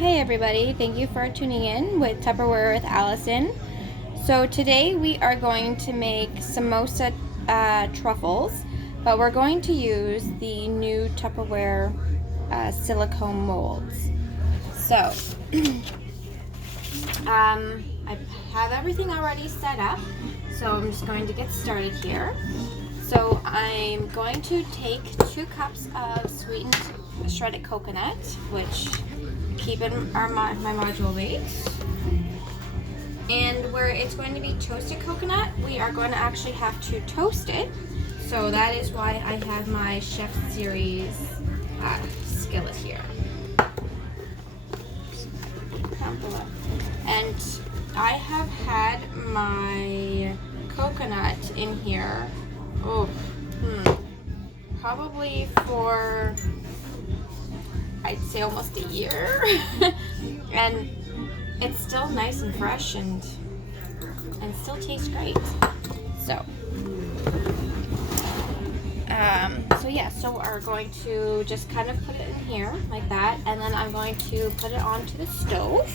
Hey everybody, thank you for tuning in with Tupperware with Allison. So today we are going to make samosa truffles, but we're going to use the new Tupperware silicone molds. So I have everything already set up, so I'm just going to get started here. So I'm going to take 2 cups of sweetened shredded coconut, which keep in my module weight. And where it's going to be toasted coconut, we are going to actually have to toast it. So that is why I have my Chef Series skillet here. And I have had my coconut in here, probably for, I'd say, almost a year. And it's still nice and fresh and still tastes great. So so we're going to just kind of put it in here like that, and then I'm going to put it onto the stove.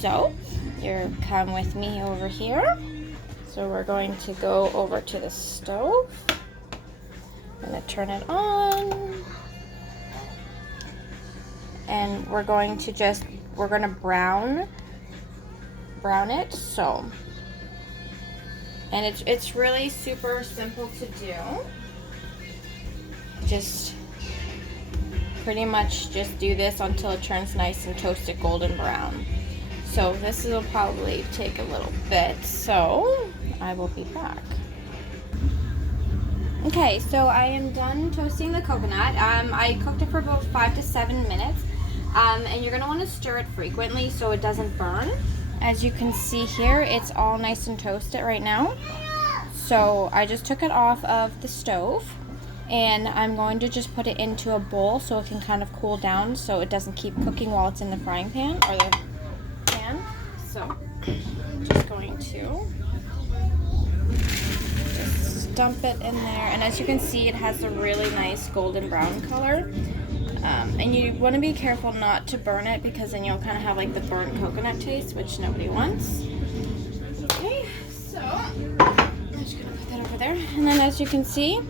So you come with me over here. So we're going to go over to the stove. I'm going to turn it on. And we're going to brown it. So, and it's really super simple to do. Just pretty much just do this until it turns nice and toasted golden brown. So this will probably take a little bit, so I will be back. Okay, so I am done toasting the coconut. I cooked it for about 5 to 7 minutes. And you're going to want to stir it frequently so it doesn't burn. As you can see here, it's all nice and toasted right now. So I just took it off of the stove, and I'm going to just put it into a bowl so it can kind of cool down so it doesn't keep cooking while it's in the frying pan or the pan. So I'm just going to just dump it in there, and as you can see, it has a really nice golden brown color. And you want to be careful not to burn it, because then you'll kind of have like the burnt coconut taste, which nobody wants. Okay, so I'm just going to put that over there. And then as you can see,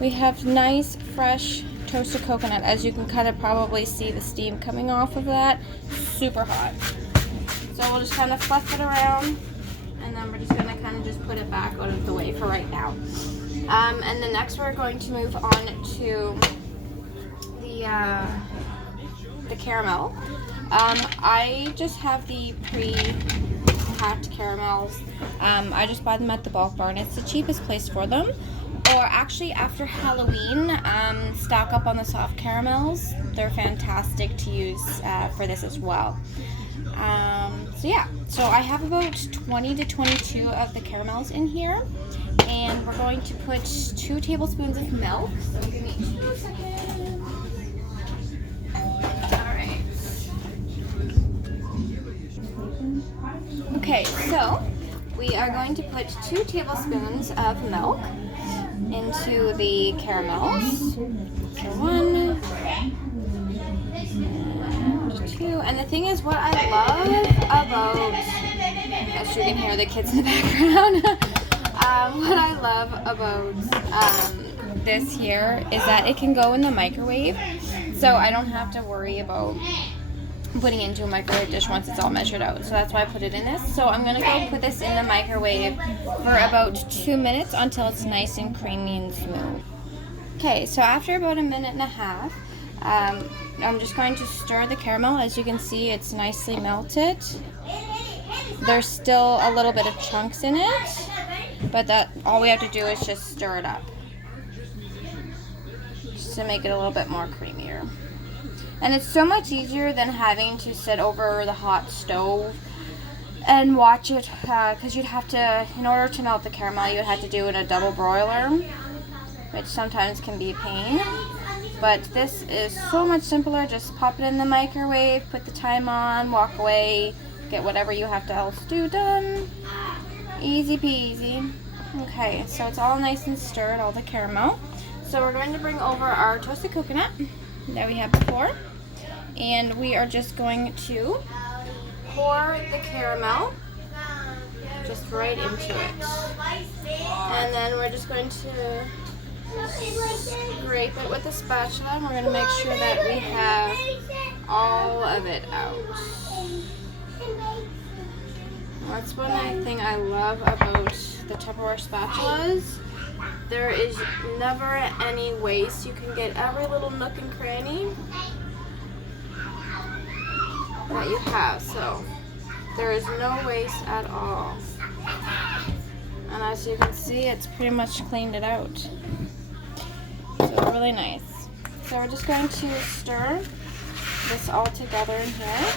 we have nice, fresh, toasted coconut. As you can kind of probably see the steam coming off of that. Super hot. So we'll just kind of fluff it around, and then we're just going to kind of just put it back out of the way for right now. And then next we're going to move on to the caramel. I just have the pre-packed caramels. I just buy them at the bulk barn. It's the cheapest place for them. Or actually, after Halloween, stock up on the soft caramels. They're fantastic to use for this as well. So I have about 20 to 22 of the caramels in here, and we're going to put 2 tablespoons of milk. So give me 2 seconds. Okay, so we are going to put 2 tablespoons of milk into the caramels. So 1 and 2. And the thing is, what I love about, as you can hear the kids in the background, what I love about this here is that it can go in the microwave, so I don't have to worry about putting it into a microwave dish once it's all measured out. So that's why I put it in this. So I'm gonna go put this in the microwave for about 2 minutes until it's nice and creamy and smooth. Okay, so after about 1.5 minutes, I'm just going to stir the caramel. As you can see, it's nicely melted. There's still a little bit of chunks in it, but that all we have to do is just stir it up, just to make it a little bit more creamier. And it's so much easier than having to sit over the hot stove and watch it, because you'd have to, in order to melt the caramel, you'd have to do it in a double broiler, which sometimes can be a pain. But this is so much simpler. Just pop it in the microwave, put the time on, walk away, get whatever you have to else do done. Easy peasy. Okay, so it's all nice and stirred, all the caramel. So we're going to bring over our toasted coconut that we had before. And we are just going to pour the caramel just right into it. And then we're just going to scrape it with a spatula, and we're going to make sure that we have all of it out. That's one thing I love about the Tupperware spatulas. There is never any waste. You can get every little nook and cranny that you have, so there is no waste at all. And as you can see, it's pretty much cleaned it out. So really nice. So we're just going to stir this all together in here.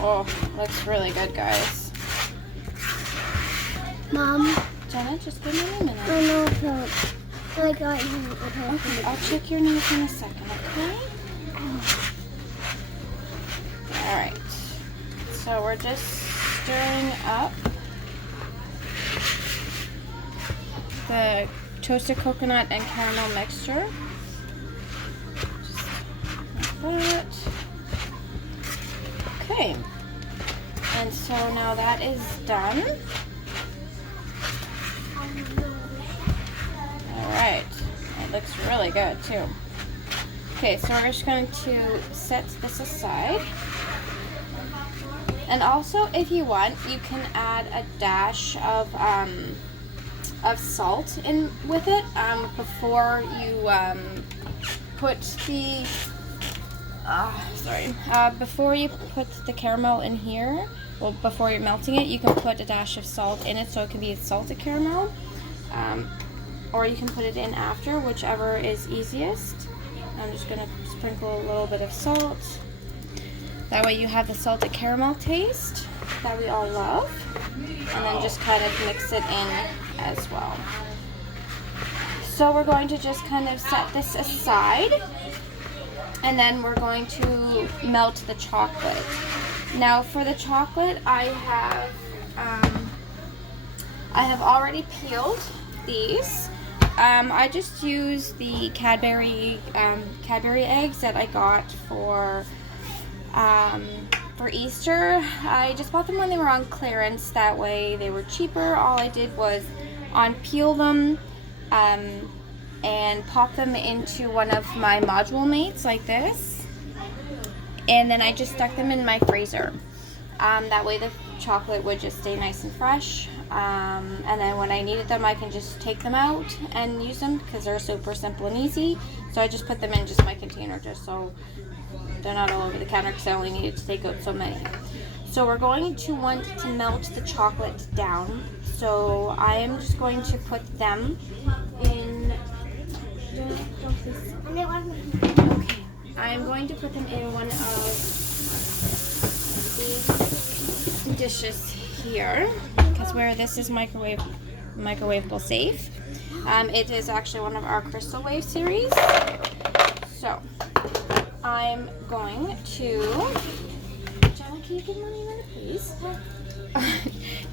Oh, looks really good, guys. Mom. Jenna, just give me a minute. I know, okay, I'll check your nails in a second, okay? Alright. So we're just stirring up the toasted coconut and caramel mixture. Just like that. Okay. And so now that is done. Alright. It looks really good too. Okay, so we're just going to set this aside. And also, if you want, you can add a dash of salt in with it before you put the before you put the caramel in here. Well, before you're melting it, you can put a dash of salt in it, so it can be salted caramel, or you can put it in after, whichever is easiest. I'm just gonna sprinkle a little bit of salt. That way you have the salted caramel taste that we all love. And then just kind of mix it in as well. So we're going to just kind of set this aside. And then we're going to melt the chocolate. Now for the chocolate, I have already peeled these. I just use the Cadbury eggs that I got for Easter. I just bought them when they were on clearance. That way they were cheaper. All I did was unpeel them and pop them into one of my module mates like this. And then I just stuck them in my freezer. That way the chocolate would just stay nice and fresh. And then when I needed them, I can just take them out and use them because they're super simple and easy. So I just put them in just my container just so they're not all over the counter because I only needed to take out so many. So we're going to want to melt the chocolate down. So I am just going to put them in. Okay. I am going to put them in one of these dishes here because where this is microwavable safe. It is actually one of our Crystal Wave series. So I'm going to. Jenna, can you give Mommy a minute, please?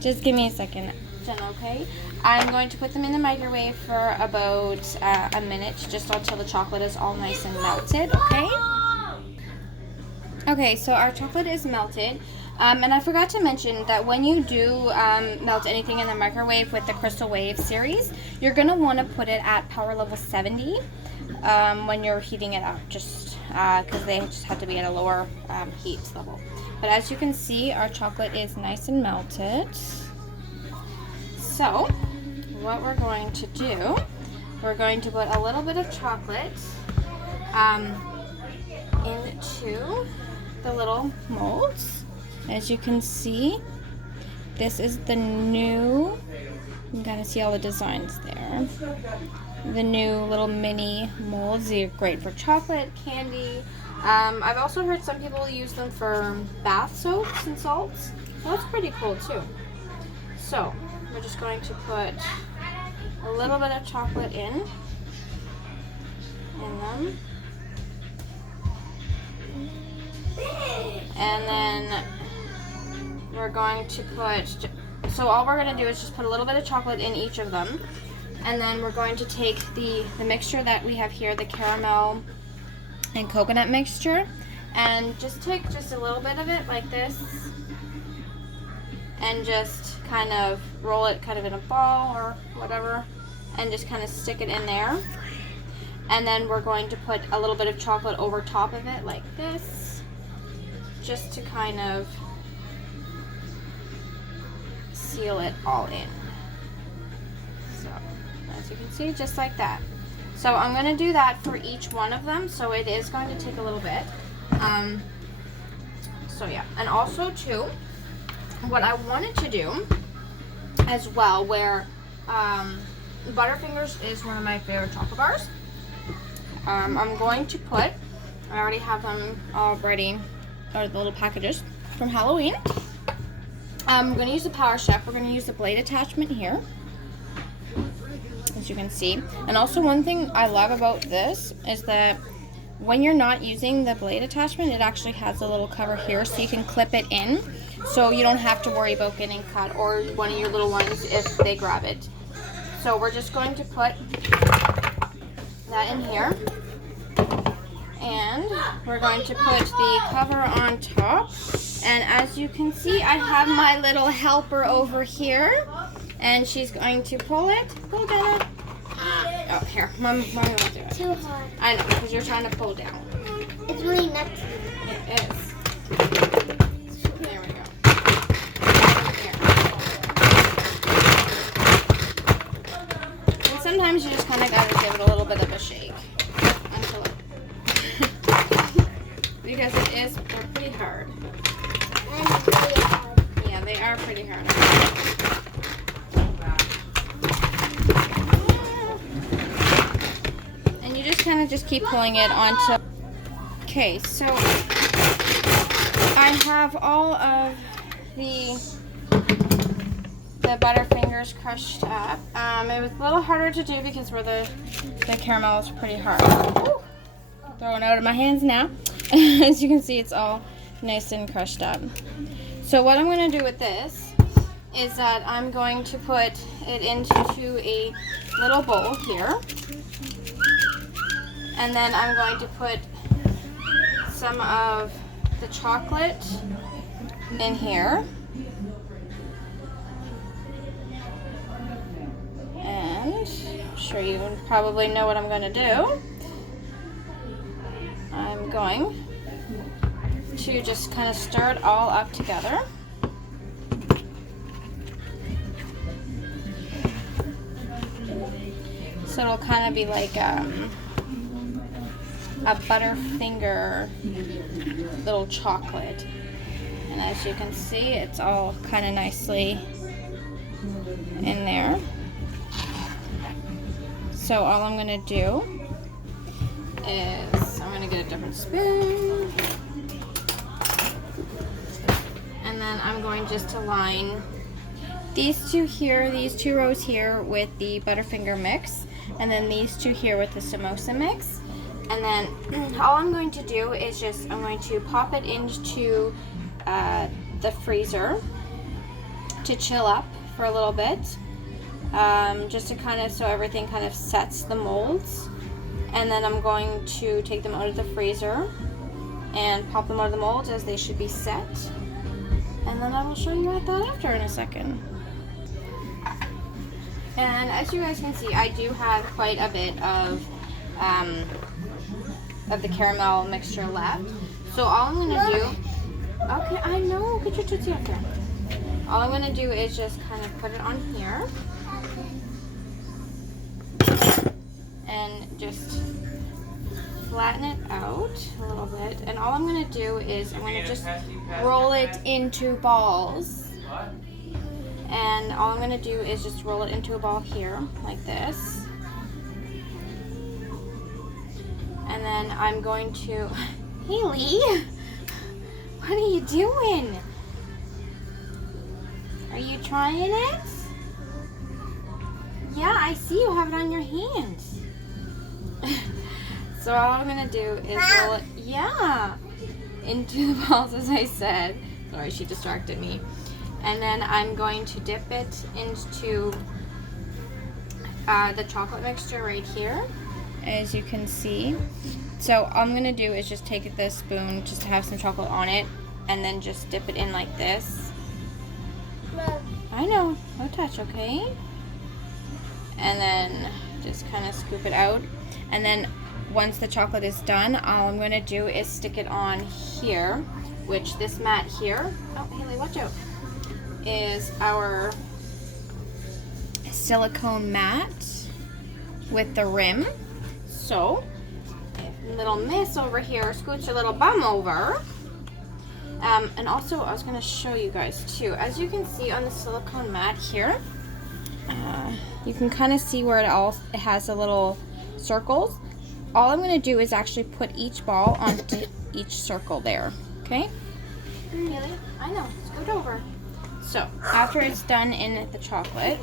Just give me a second, Jenna, okay? I'm going to put them in the microwave for about a minute, just until the chocolate is all nice and melted, okay? Okay, so our chocolate is melted. And I forgot to mention that when you do melt anything in the microwave with the Crystal Wave series, you're going to want to put it at power level 70 when you're heating it up, just because they just have to be at a lower heat level. But as you can see, our chocolate is nice and melted. So what we're going to do, we're going to put a little bit of chocolate into the little molds. As you can see, this is the new, you gotta see all the designs there. The new little mini molds. They're great for chocolate, candy. I've also heard some people use them for bath soaps and salts. Well, that's pretty cool too. So we're just going to put a little bit of chocolate in them. And then we're going to put, so all we're going to do is just put a little bit of chocolate in each of them. And then we're going to take the mixture that we have here, the caramel and coconut mixture, and just take just a little bit of it like this, and just kind of roll it kind of in a ball or whatever, and just kind of stick it in there. And then we're going to put a little bit of chocolate over top of it like this, just to kind of seal it all in. So as you can see, just like that. So I'm going to do that for each one of them, so it is going to take a little bit. So yeah, and also too, what I wanted to do as well, where Butterfingers is one of my favorite chocolate bars. I'm going to put, I already have them already, or the little packages from Halloween. I'm going to use the Power Chef. We're going to use the blade attachment here, as you can see. And also one thing I love about this is that when you're not using the blade attachment, it actually has a little cover here so you can clip it in, so you don't have to worry about getting cut or one of your little ones if they grab it. So we're just going to put that in here, and we're going to put the cover on top. And as you can see, I have my little helper over here, and she's going to pull it. Pull down. Oh, here, mommy will do it. Too hard. I know, because you're trying to pull down. It's really nuts. It is. There we go. Here. And sometimes you just kind of got to give it a little bit of a shake until it, because they're pretty hard. And really hard. Yeah, they are pretty hard. And you just kind of just keep pulling it onto. Okay, so I have all of the Butterfingers crushed up. It was a little harder to do because where the caramel is pretty hard. Ooh, throwing out of my hands now. As you can see, it's all nice and crushed up. So what I'm going to do with this is that I'm going to put it into a little bowl here, and then I'm going to put some of the chocolate in here, and I'm sure you probably know what I'm going to do. I'm going to just kind of stir it all up together. So it'll kind of be like a Butterfinger little chocolate. And as you can see, it's all kind of nicely in there. So all I'm going to do is I'm going to get a different spoon. And then I'm going just to line these two here, these two rows here with the Butterfinger mix, and then these two here with the samosa mix. And then all I'm going to do is I'm going to pop it into the freezer to chill up for a little bit, just to kind of, so everything kind of sets the molds. And then I'm going to take them out of the freezer and pop them out of the molds as they should be set. And then I will show you that after in a second. And as you guys can see, I do have quite a bit of the caramel mixture left. So all I'm gonna do, okay, I know, get your tootsie up there. All I'm gonna do is just kind of put it on here and just flatten it out a little bit. And all I'm gonna do is I'm gonna just roll it into balls. And all I'm gonna do is just roll it into a ball here, like this. And then I'm going to, Haley, what are you doing? Are you trying it? Yeah, I see you have it on your hands. So all I'm gonna do is roll it, yeah, into the balls, as I said. Sorry, she distracted me. And then I'm going to dip it into the chocolate mixture right here, as you can see. So all I'm gonna do is just take this spoon, just to have some chocolate on it, and then just dip it in like this. Look. I know, no touch, okay? And then just kind of scoop it out. And then once the chocolate is done, all I'm gonna do is stick it on here, which this mat here, oh Haley, watch out, is our silicone mat with the rim. So, if little miss over here scoots her little bum over. And also, I was going to show you guys too. As you can see on the silicone mat here, you can kind of see where it has the little circles. All I'm going to do is actually put each ball onto each circle there. Okay? Haley, I know. Scoot over. So, after it's done in the chocolate,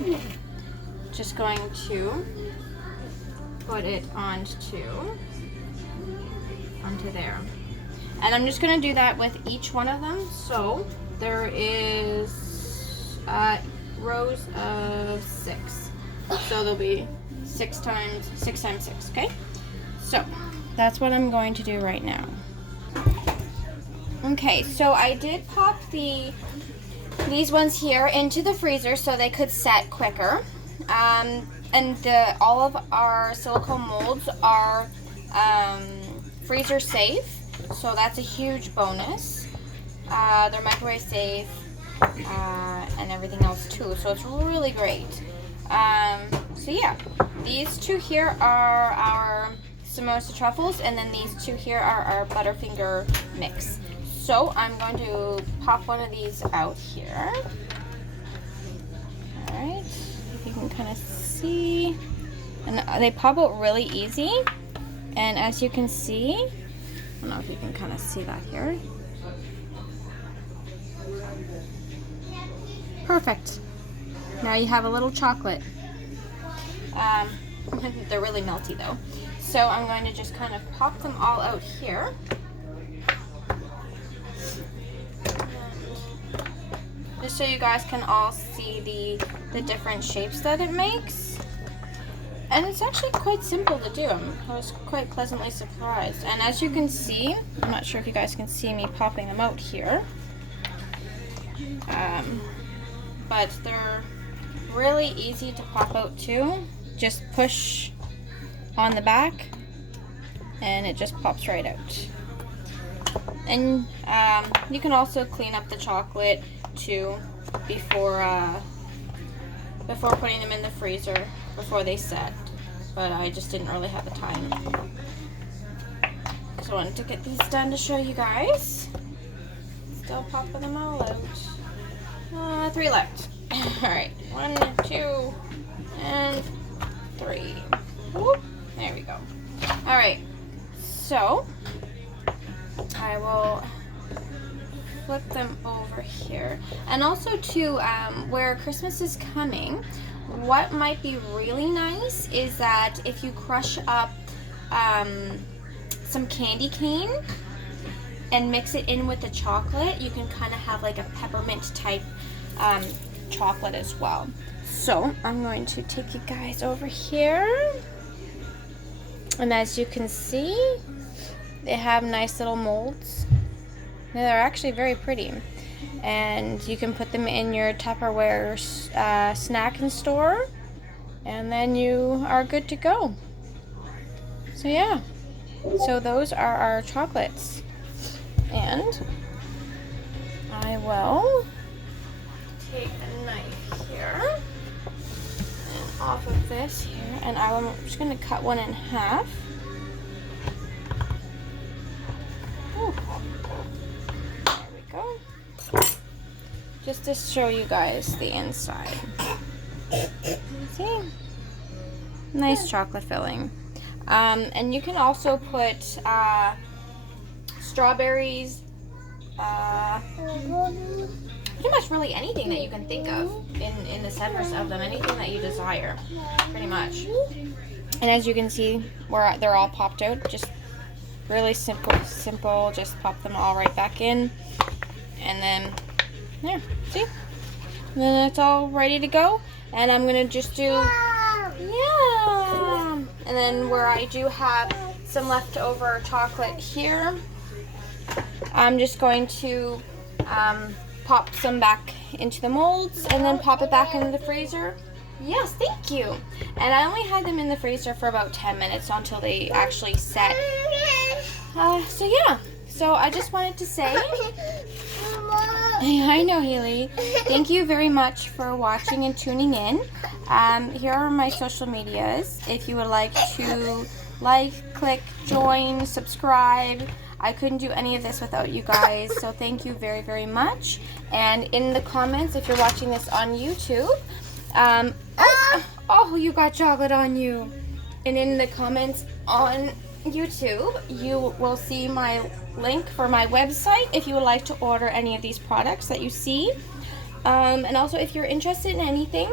just going to put it onto there. And I'm just going to do that with each one of them. So there is rows of 6. So there'll be 6 times 6, okay? So that's what I'm going to do right now. Okay, so I did pop these ones here into the freezer so they could set quicker. And all of our silicone molds are freezer safe. So that's a huge bonus. They're microwave safe and everything else too. So it's really great. So yeah, these two here are our samosa truffles, and then these two here are our Butterfinger mix. So I'm going to pop one of these out here. All right, if you can kind of see, and they pop out really easy. And as you can see, I don't know if you can kind of see that here. Perfect. Now you have a little chocolate. They're really melty though. So I'm going to just kind of pop them all out here. Just so you guys can all see the different shapes that it makes. And it's actually quite simple to do. I was quite pleasantly surprised. And as you can see, I'm not sure if you guys can see me popping them out here. But they're really easy to pop out too. Just push on the back and it just pops right out. And you can also clean up the chocolate too before putting them in the freezer before they set, but I just didn't really have the time. So I wanted to get these done to show you guys. Still popping them all out. 3 left. Alright, 1, 2, and 3. Whoop. There we go. Alright, so I will flip them over here. And also too, where Christmas is coming, what might be really nice is that if you crush up some candy cane and mix it in with the chocolate, you can kind of have like a peppermint type chocolate as well. So I'm going to take you guys over here, and as you can see, they have nice little molds. They're actually very pretty, and you can put them in your Tupperware snack and store, and then you are good to go. So yeah, so those are our chocolates, and I will take a knife here and off of this here, and I'm just going to cut one in half. Ooh. Just to show you guys the inside. See? Nice chocolate filling. And you can also put strawberries, pretty much really anything that you can think of in the centers of them, anything that you desire, pretty much. And as you can see, where they're all popped out, just really simple, just pop them all right back in, and then there, see? And then it's all ready to go. And I'm gonna just do, yeah, And then where I do have some leftover chocolate here, I'm just going to pop some back into the molds and then pop it back into the freezer. Yes, thank you. And I only had them in the freezer for about 10 minutes until they actually set. So yeah, so I just wanted to say, I know, Haley. Thank you very much for watching and tuning in. Here are my social medias. If you would like to like, click, join, subscribe. I couldn't do any of this without you guys, so thank you very, very much. And in the comments, if you're watching this on YouTube, oh, you got chocolate on you. And in the comments on YouTube, you will see my link for my website if you would like to order any of these products that you see. And also, if you're interested in anything,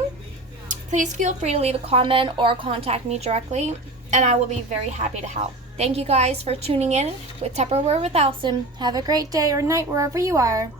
please feel free to leave a comment or contact me directly, and I will be very happy to help. Thank you guys for tuning in with Tupperware with Alison. Have a great day or night wherever you are.